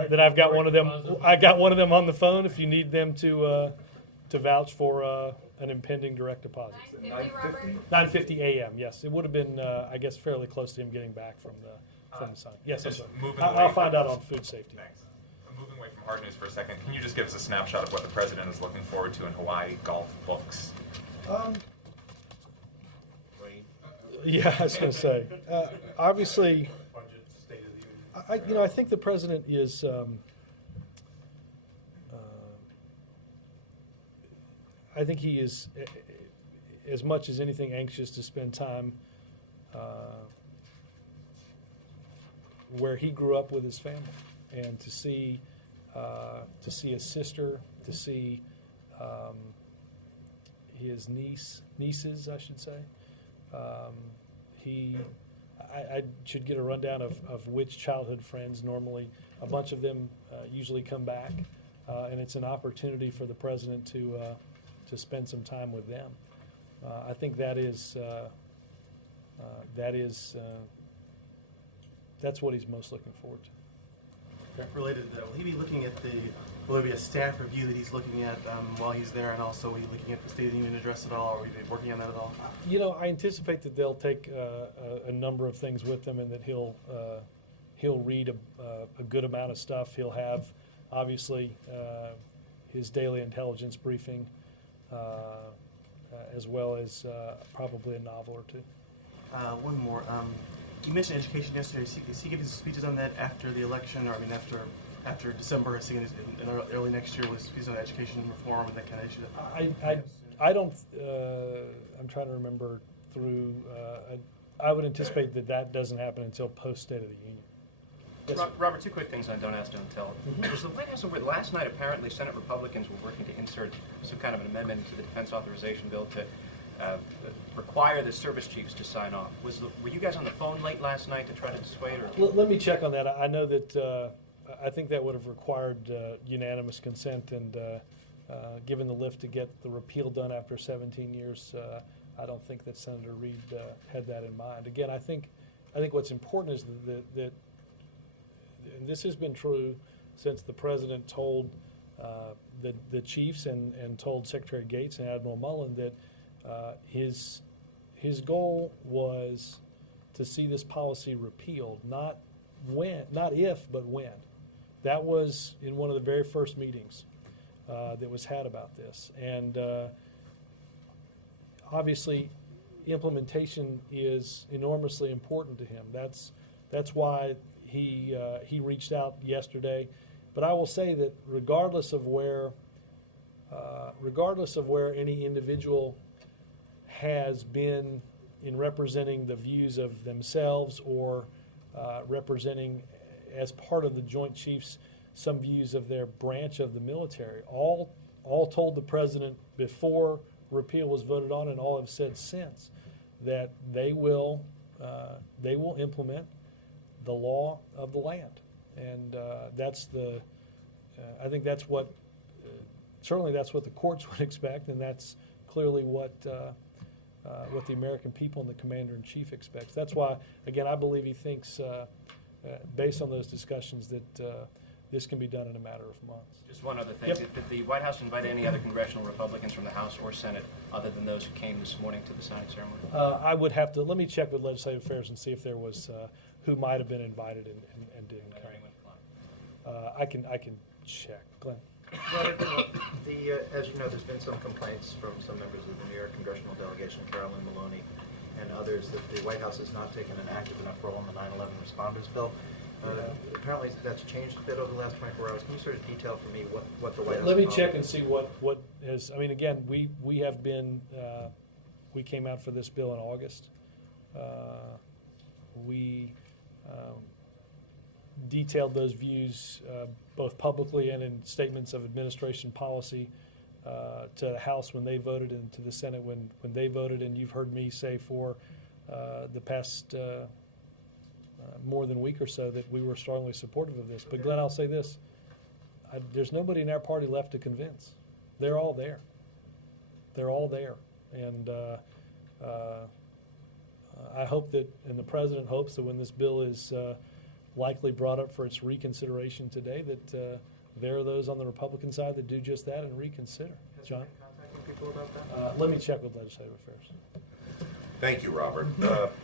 that I've got one of them. I got one of them on the phone. If you need them to vouch for an impending direct deposit. 9:50 a.m. Yes, it would have been I guess fairly close to him getting back from the sign. Yes, I'm sorry. I'll find out on food safety. Thanks. Moving away from hard news for a second, can you just give us a snapshot of what the president is looking forward to in Hawaii golf books? Yeah, I was going to say. Obviously, I think the president is. I think he is, as much as anything, anxious to spend time where he grew up with his family, and to see his sister, to see his nieces, I should say. I should get a rundown of which childhood friends. Normally, a bunch of them usually come back, and it's an opportunity for the president to spend some time with them. I think that's what he's most looking forward to. Related to that, will he be looking at will there be a staff review that he's looking at while he's there, and also will he be looking at the State of the Union address at all, or will he be working on that at all? I anticipate that they'll take a number of things with them, and that he'll read a good amount of stuff. He'll have, obviously, his daily intelligence briefing, as well as probably a novel or two. One more. You mentioned education yesterday. Is he giving speeches on that after the election, or after December? Is he in early next year? He's on education reform and that kind of issue? I don't. I'm trying to remember through. I would anticipate that doesn't happen until post State of the Union. Yes, Robert, two quick things on Don't Ask, Don't Tell. Was the White House aware, last night apparently Senate Republicans were working to insert some kind of an amendment to the Defense Authorization Bill to require the service chiefs to sign off. Were you guys on the phone late last night to try to dissuade? Or? Let me check on that. I know that I think that would have required unanimous consent, and given the lift to get the repeal done after 17 years, I don't think that Senator Reid had that in mind. Again, I think what's important is that and this has been true since the president told the chiefs and told Secretary Gates and Admiral Mullen that his goal was to see this policy repealed, not if, but when. That was in one of the very first meetings that was had about this, and obviously, implementation is enormously important to him. That's why he reached out yesterday. But I will say that regardless of where any individual has been in representing the views of themselves or representing as part of the Joint Chiefs some views of their branch of the military, all told the president before repeal was voted on, and all have said since, that they will implement the law of the land, and I think that's what certainly that's what the courts would expect, and that's clearly what the American people and the Commander-in-Chief expects. That's why, again, I believe he thinks, based on those discussions, that this can be done in a matter of months. Just one other thing. Yep. Did the White House invite any other congressional Republicans from the House or Senate other than those who came this morning to the signing ceremony? I would have to, let me check with Legislative Affairs and see if there was, who might have been invited and didn't come. I can check. Glenn? Robert, as you know, there's been some complaints from some members of the New York congressional delegation, Carolyn Maloney, and others, that the White House has not taken an active enough role in the 9/11 responders bill. Apparently that's changed a bit over the last 24 hours. Can you sort of detail for me what the White House... Let me check and see what has, I mean, again, we have been, we came out for this bill in August. We detailed those views both publicly and in statements of administration policy to the House when they voted and to the Senate when they voted. And you've heard me say for the past more than a week or so that we were strongly supportive of this. But Glenn, I'll say this. There's nobody in our party left to convince. They're all there. They're all there. And I hope that, and the President hopes that when this bill is likely brought up for its reconsideration today, that there are those on the Republican side that do just that and reconsider. John? Contacting people about that? Let me check with Legislative Affairs. Thank you, Robert.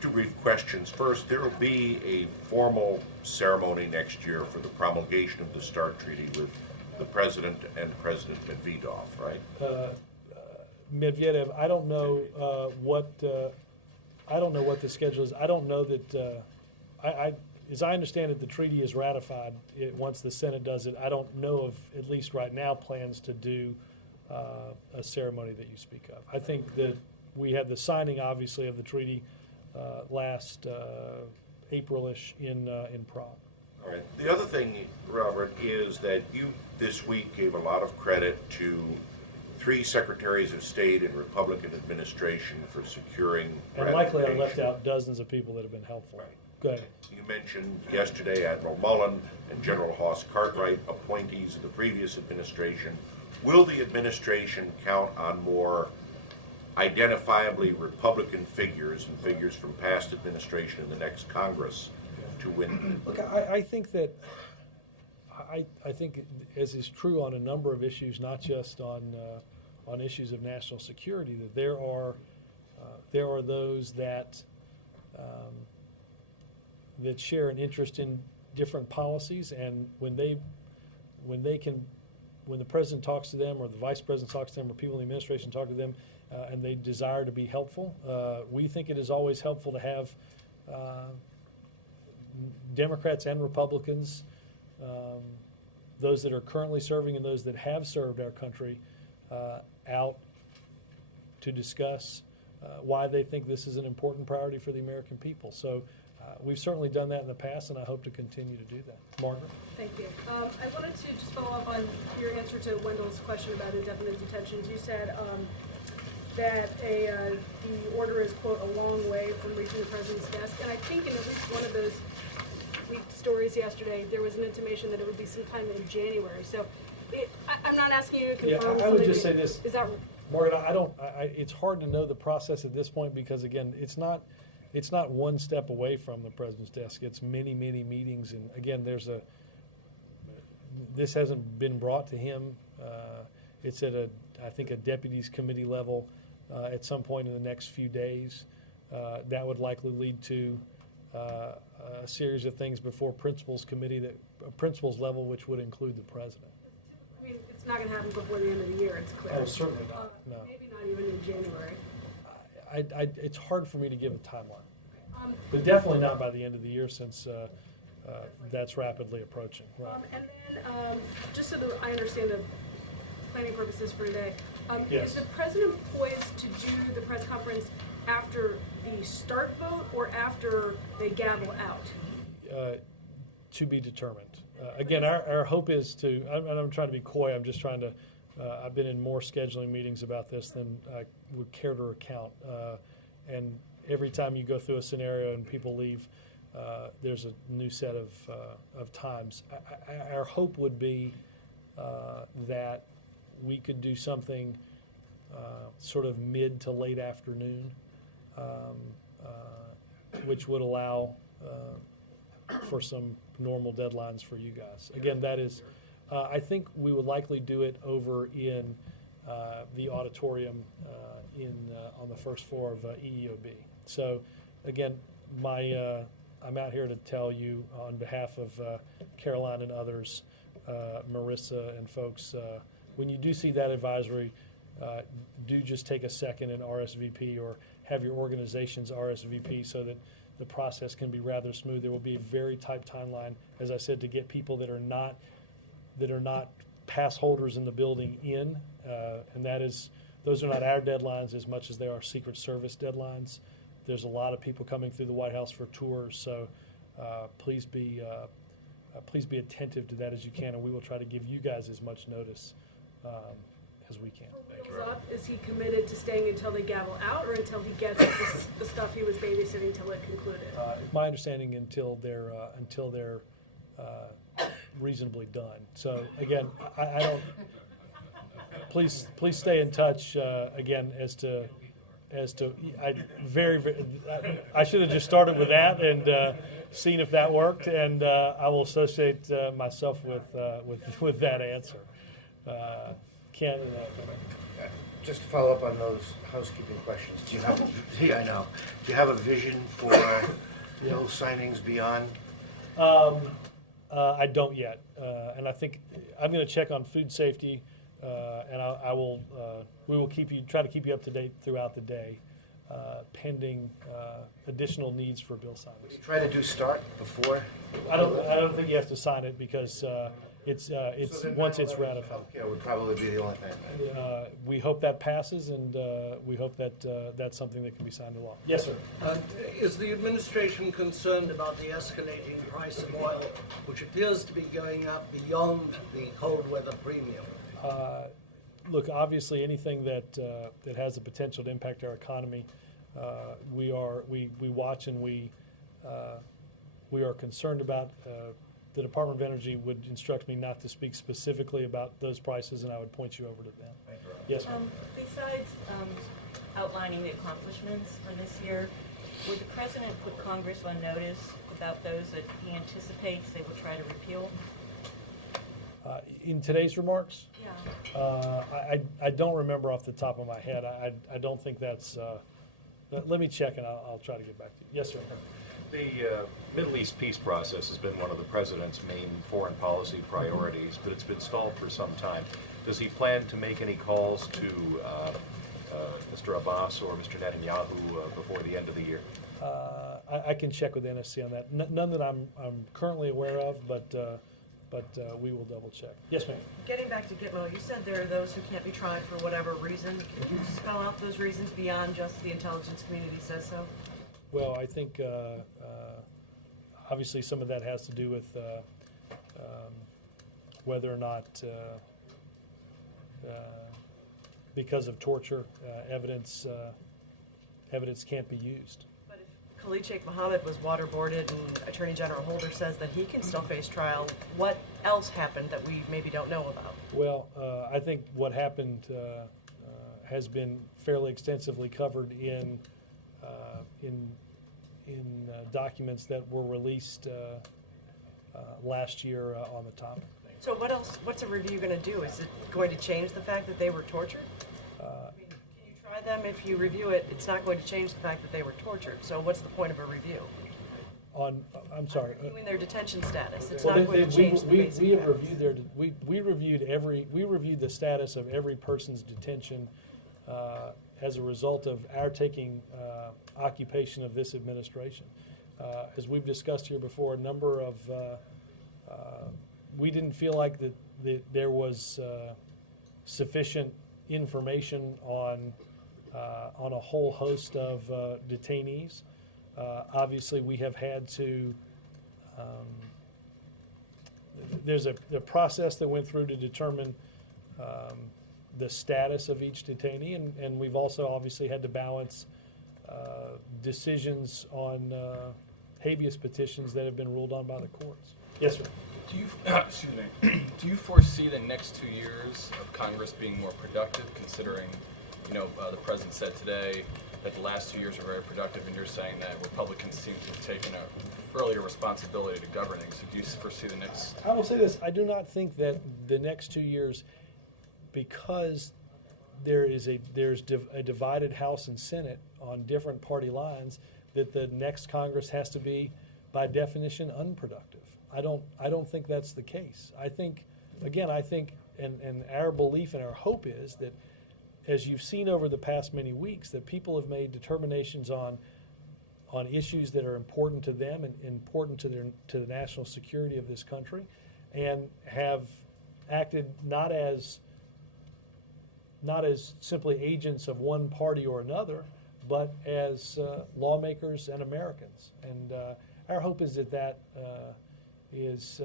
Two brief questions. First, there will be a formal ceremony next year for the promulgation of the START Treaty with the President and President Medvedev, right? Medvedev, I don't know what the schedule is. I don't know that. As I understand it, the treaty is ratified once the Senate does it. I don't know of, at least right now, plans to do a ceremony that you speak of. I think that we had the signing, obviously, of the treaty last April-ish in Prague. All right. The other thing, Robert, is that you this week gave a lot of credit to 3 secretaries of state in Republican administration for securing And likely I left out dozens of people that have been helpful. Right. Go ahead. You mentioned yesterday Admiral Mullen and General Hoss Cartwright, appointees of the previous administration. Will the administration count on more identifiably Republican figures and figures from past administration in the next Congress to win? Look, I think that I think, as is true on a number of issues, not just on issues of national security, that there are those that that share an interest in different policies, and when the president talks to them, or the vice president talks to them, or people in the administration talk to them, and they desire to be helpful, we think it is always helpful to have Democrats and Republicans, those that are currently serving and those that have served our country, out to discuss why they think this is an important priority for the American people. So we've certainly done that in the past, and I hope to continue to do that. Margaret? Thank you. I wanted to just follow up on your answer to Wendell's question about indefinite detentions. You said that the order is, quote, a long way from reaching the president's desk. And I think in at least one of those stories yesterday, there was an intimation that it would be sometime in January. So I'm not asking you to confirm. Yeah, I would just say this. Is that... Margaret, it's hard to know the process at this point because, again, it's not one step away from the president's desk. It's many, many meetings, and again, this hasn't been brought to him. It's at I think a deputies committee level at some point in the next few days. That would likely lead to a series of things before principals committee, principals level, which would include the president. I mean, it's not going to happen before the end of the year, it's clear. Oh, certainly not, no. Maybe not even in January. It's hard for me to give a timeline, but definitely not by the end of the year, since that's rapidly approaching. Right. And then, just so that I understand the planning purposes for today, yes. Is the president poised to do the press conference after the start vote or after they gavel out? To be determined. Again, our hope is to, and I'm trying to be coy, I'm just trying to, I've been in more scheduling meetings about this than I would care to recount. And every time you go through a scenario and people leave, there's a new set of times. Our hope would be that we could do something sort of mid to late afternoon, which would allow for some normal deadlines for you guys. Again, that is, I think we would likely do it over in the auditorium on the first floor of EEOB. So again, I'm out here to tell you on behalf of Caroline and others, Marissa and folks, when you do see that advisory, do just take a second and RSVP or have your organizations RSVP so that the process can be rather smooth. There will be a very tight timeline, as I said, to get people that are not pass holders in the building in, and those are not our deadlines as much as they are Secret Service deadlines. There's a lot of people coming through the White House for tours, so please be attentive to that as you can, and we will try to give you guys as much notice as we can. Is he committed to staying until they gavel out, or until he gets the stuff he was babysitting until it concluded? My understanding until they're reasonably done. So again, I don't. Please stay in touch again as to. I should have just started with that and seen if that worked, and I will associate myself with that answer. Ken. Just to follow up on those housekeeping questions, do you have? I know. Do you have a vision for bill signings beyond? I don't yet, and I think I'm going to check on food safety, and I will. We will try to keep you up to date throughout the day, pending additional needs for bill signings. Try to do start before. I don't think you have to sign it because it's once it's ratified. Healthcare would probably be the only thing. We hope that passes, and we hope that that's something that can be signed into law. Yes, sir. Is the administration concerned about the escalating price of oil, which appears to be going up beyond the cold weather premium? Look, obviously, anything that has the potential to impact our economy, we watch and we are concerned about. The Department of Energy would instruct me not to speak specifically about those prices, and I would point you over to them. Yes, ma'am. Besides outlining the accomplishments for this year, would the President put Congress on notice about those that he anticipates they will try to repeal? In today's remarks? Yeah. I don't remember off the top of my head. I don't think that's. Let me check, and I'll try to get back to you. Yes, sir. The Middle East peace process has been one of the President's main foreign policy priorities, but it's been stalled for some time. Does he plan to make any calls to Mr. Abbas or Mr. Netanyahu before the end of the year? I can check with NSC on that. None that I'm currently aware of, but we will double check. Yes, ma'am. Getting back to Gitmo, you said there are those who can't be tried for whatever reason. Can you spell out those reasons beyond just the intelligence community says so? Well, I think obviously some of that has to do with whether or not, because of torture, evidence can't be used. But if Khalid Sheikh Mohammed was waterboarded and Attorney General Holder says that he can still face trial, what else happened that we maybe don't know about? Well, I think what happened has been fairly extensively covered in documents that were released last year on the topic. So what else? What's a review going to do? Is it going to change the fact that they were tortured? Can you try them? If you review it, it's not going to change the fact that they were tortured. So what's the point of a review? I'm sorry. Reviewing their detention status. It's Well, not going to change the basic we have facts. we reviewed the status of every person's detention as a result of our taking occupation of this administration. As we've discussed here before, a number of we didn't feel like that there was sufficient information on a whole host of detainees. Obviously, we have had to. There's a process that went through to determine the status of each detainee, and we've also obviously had to balance decisions on habeas petitions that have been ruled on by the courts. Yes, sir. Do you, excuse me, do you foresee the next 2 years of Congress being more productive, considering, the President said today that the last 2 years are very productive, and you're saying that Republicans seem to have taken a earlier responsibility to governing. So do you foresee the next? I will say this: I do not think that the next 2 years, because there's a divided House and Senate on different party lines, that the next Congress has to be, by definition, unproductive. I don't think that's the case. I think, again, and our belief and our hope is that, as you've seen over the past many weeks, that people have made determinations on issues that are important to them and important to the national security of this country, and have acted not as simply agents of one party or another, but as lawmakers and Americans. And our hope is that is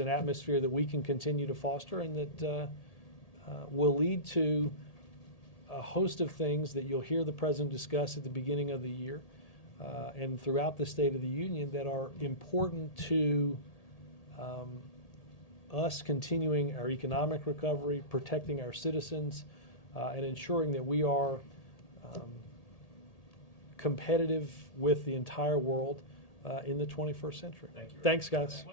an atmosphere that we can continue to foster, and that will lead to a host of things that you'll hear the President discuss at the beginning of the year and throughout the State of the Union that are important to us continuing our economic recovery, protecting our citizens, and ensuring that we are competitive with the entire world in the 21st century. Thank you. Thanks, guys.